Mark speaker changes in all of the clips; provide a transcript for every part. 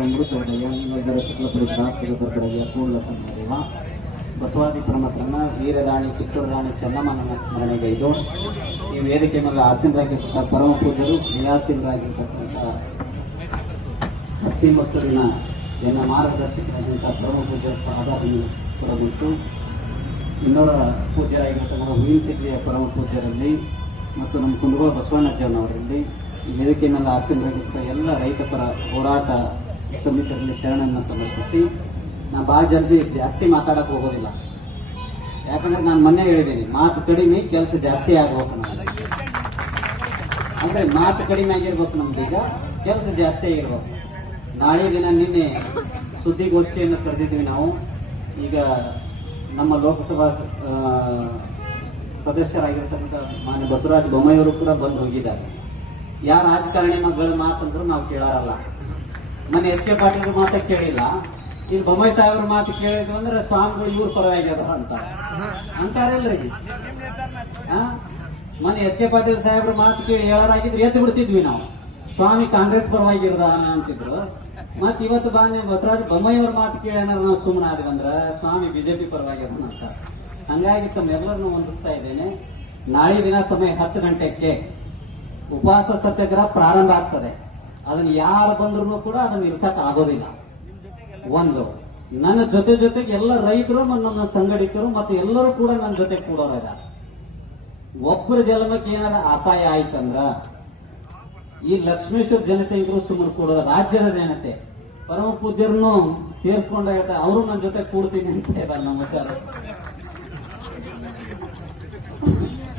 Speaker 1: ಅಮೃತೋದಯ ಇನ್ನೊಂದರ ಶುಕ್ಲಪುರಿ ಪ್ರಾಪ್ತಿಗೆ ಪೂರ್ಣ ಸಂಭವ ಬಸವಾದಿ ಪ್ರಮತ್ರನ ವೀರರಾಣಿ ಕಿತ್ತೂರು ರಾಣಿ ಚೆನ್ನಮ್ಮನ ಸ್ಮರಣೆಗೈದು ಈ ವೇದಿಕೆ ಮೇಲೆ ಆಸೀನರಾಗಿರ್ತಕ್ಕ ಪರಮ ಪೂಜರು ನಿರಾಸೀನರಾಗಿರ್ತಕ್ಕಂಥ ಭಕ್ತಿ ಭಕ್ತರಿನ ಎಲ್ಲ ಮಾರ್ಗದರ್ಶಕರಾದಂಥ ಪರಮ ಪೂಜರ ಪಾದಾಭಿನ ಪುರಬಿಟ್ಟು ಇನ್ನೋರ ಪೂಜ್ಯರಾಗಿರ್ತಕ್ಕಂಥ ಹೂವಿನ ಪರಮ ಪೂಜ್ಯರಲ್ಲಿ ಮತ್ತು ನಮ್ಮ ಕುಂದಗೋಳ ಬಸವಣ್ಣಜ್ಜನವರಲ್ಲಿ ವೇದಿಕೆ ಮೇಲೆ ಆಸೀನರಾಗಿರ್ತ ಎಲ್ಲ ರೈತ ಪರ ಹೋರಾಟ ಸಮಿತಿಯಲ್ಲಿ ಶರಣನ್ನು ಸಮರ್ಪಿಸಿ. ನಾ ಭಾಳ ಜಲ್ದಿ ಜಾಸ್ತಿ ಮಾತಾಡಕ್ಕೆ ಹೋಗೋದಿಲ್ಲ. ಯಾಕಂದ್ರೆ ನಾನು ಮೊನ್ನೆ ಹೇಳಿದ್ದೀನಿ ಮಾತು ಕಡಿಮೆ, ಕೆಲಸ ಜಾಸ್ತಿ ಆಗ್ಬೇಕು ಅಂದ್ರೆ ಮಾತು ಕಡಿಮೆ ಆಗಿರ್ಬೇಕು ನಮ್ದೀಗ ಕೆಲಸ ಜಾಸ್ತಿ ಆಗಿರ್ಬೇಕು. ನಾಳೆ ದಿನ ನಿನ್ನೆ ಸುದ್ದಿಗೋಷ್ಠಿಯನ್ನು ಕರೆದಿದ್ವಿ ನಾವು. ಈಗ ನಮ್ಮ ಲೋಕಸಭಾ ಸದಸ್ಯರಾಗಿರ್ತಕ್ಕಂಥ ಮಾನ್ಯ ಬಸವರಾಜ ಬೊಮ್ಮಾಯಿಯವರು ಕೂಡ ಬಂದು ಹೋಗಿದ್ದಾರೆ. ಯಾರ ರಾಜಕಾರಣಿ ಮಗಳ ಮಾತಂದ್ರು ನಾವು ಕೇಳಾರಲ್ಲ. ಮನೆ ಎಸ್ ಕೆ ಪಾಟೀಲ್ ಮಾತ ಕೇಳಿಲ್ಲ. ಇಲ್ಲಿ ಬೊಮ್ಮಾಯಿ ಸಾಹೇಬ್ರ ಮಾತು ಕೇಳಿದ್ವಿ ಅಂದ್ರೆ ಸ್ವಾಮಿಗಳು ಇವ್ರ ಪರವಾಗಿ ಅದ ಅಂತ ಅಂತಾರಲ್ರಿ? ಮೊನ್ನೆ ಎಚ್ ಕೆ ಪಾಟೀಲ್ ಸಾಹೇಬ್ರ ಮಾತು ಕೇಳಿ ಹೇಳಾರಾಗಿದ್ರೆ ಎತ್ತು ಬಿಡ್ತಿದ್ವಿ ನಾವು. ಸ್ವಾಮಿ ಕಾಂಗ್ರೆಸ್ ಪರವಾಗಿರ್ದ ಅಂತಿದ್ರು. ಮತ್ ಇವತ್ತು ಬಾನೆ ಬಸವರಾಜ ಬೊಮ್ಮಾಯಿಯವ್ರ ಮಾತು ಕೇಳಿ ಏನಾರ ನಾವು ಸುಮ್ಮನೆ ಆದ್ವಿ ಅಂದ್ರ ಸ್ವಾಮಿ ಬಿಜೆಪಿ ಪರವಾಗಿ ಅಂತ ಹಂಗಾಗಿ ತಮ್ಮೆಲ್ಲರನ್ನು ಹೊಂದಿಸ್ತಾ ಇದ್ದೇನೆ. ನಾಳೆ ದಿನ ಸಮಯ ಹತ್ತು ಗಂಟೆಗೆ ಉಪವಾಸ ಸತ್ಯಾಗ್ರಹ ಪ್ರಾರಂಭ ಆಗ್ತದೆ. ಅದನ್ನ ಯಾರು ಬಂದ್ರು ಕೂಡ ಅದನ್ನ ಇರ್ಸಕ್ ಆಗೋದಿಲ್ಲ. ಒಂದು, ನನ್ನ ಜೊತೆ ಜೊತೆಗೆ ಎಲ್ಲ ರೈತರು ಮತ್ತು ನನ್ನ ಸಂಘಟಕರು ಮತ್ತೆ ಎಲ್ಲರೂ ಕೂಡ ನನ್ನ ಜೊತೆ ಕೂಡೋರಿದ್ದಾರೆ ಒಬ್ಬರ ಜನ್ಮಕ್ಕೆ ಏನಾರ ಅಪಾಯ ಆಯ್ತಂದ್ರ ಈ ಲಕ್ಷ್ಮೇಶ್ವರ ಜನತೆ ಇದ್ರು ಸುಮ್ಮನೆ ಕೂಡ, ರಾಜ್ಯದ ಜನತೆ. ಪರಮ ಪೂಜ್ಯರನ್ನು ಹೇಳ್ತಾರೆ ಅವರು ನನ್ನ ಜೊತೆ ಕೂಡ್ತೀನಿ ಅಂತ ಇದ್ದಾರೆ ನಮ್ಮ ವಿಚಾರ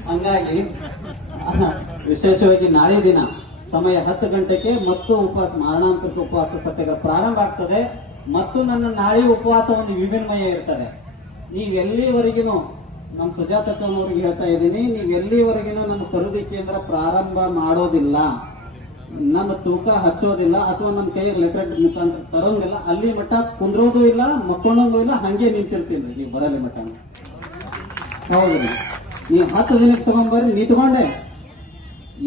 Speaker 1: ಹಂಗಾಗಿ ವಿಶೇಷವಾಗಿ ನಾಳೆ ದಿನ ಸಮಯ ಹತ್ತು ಗಂಟೆಗೆ ಮತ್ತು ಉಪವಾಸ, ಮರಣಾಂತರಿಕ ಉಪವಾಸ ಸತ್ಯಗಳ ಪ್ರಾರಂಭ ಆಗ್ತದೆ. ಮತ್ತು ನನ್ನ ನಾಳೆ ಉಪವಾಸ ಒಂದು ವಿಭಿನ್ನಮಯ ಇರ್ತದೆ. ನೀವು ಎಲ್ಲಿವರೆಗಿನೂ, ನಮ್ಮ ಸುಜಾತಕ್ಕನವ್ರಿಗೆ ಹೇಳ್ತಾ ಇದ್ದೀನಿ, ನೀವು ಎಲ್ಲಿವರೆಗಿನೂ ನಮ್ಮ ಖರೀದಿ ಕೇಂದ್ರ ಪ್ರಾರಂಭ ಮಾಡೋದಿಲ್ಲ. ನನ್ನ ತೂಕ ಹಚ್ಚೋದಿಲ್ಲ, ಅಥವಾ ನಮ್ಮ ಕೈ ಲೆಟರ್ ಮುಖಾಂತರ ತರೋದಿಲ್ಲ ಅಲ್ಲಿ ಮಟ್ಟ ಕುಂದ್ರೋದು ಇಲ್ಲ ಮಕ್ಕೊಂಡೋದು ಇಲ್ಲ, ಹಂಗೆ ನಿಂತಿರ್ತೀನಿ. ನೀವು ಬರಲಿ ಮಟ್ಟ ಹೌದ್ರಿ ನೀವು ಹತ್ತು ದಿನಕ್ಕೆ ತಗೊಂಡ್ಬರ್ರಿ ನಿಂತ್ಕೊಂಡೆ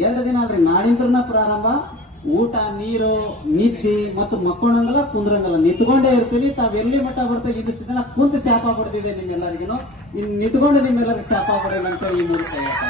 Speaker 1: ಎರಡು ದಿನ ಅಲ್ರಿ ನಾಳಿಂದ್ರನ ಪ್ರಾರಂಭ, ಊಟ, ನೀರು ನಿಚ್ಚಿ ಮತ್ತು ಮಕ್ಕೊಂಡಂಗಲ್ಲ ಕುಂದ್ರಂಗಲ್ಲ. ನಿಂತ್ಕೊಂಡೇ ಇರ್ತೀವಿ. ತಾವ್ ಎಲ್ಲಿ ಮಟ್ಟ ಬರ್ತಾ ಇದಿಷ್ಟು ದಿನ ಕುಂತು ಶಾಪ ಪಡೆದಿದೆ ನಿಮ್ಮೆಲ್ಲರಿಗೂ ಇನ್ ನಿಂತ್ಕೊಂಡು ನಿಮ್ಮೆಲ್ಲರಿಗೂ ಶಾಪ ಪಡೆಯಲ್ಲ ಅಂತ ಈ ಮೂಲಕ ಹೇಳ್ತಾ.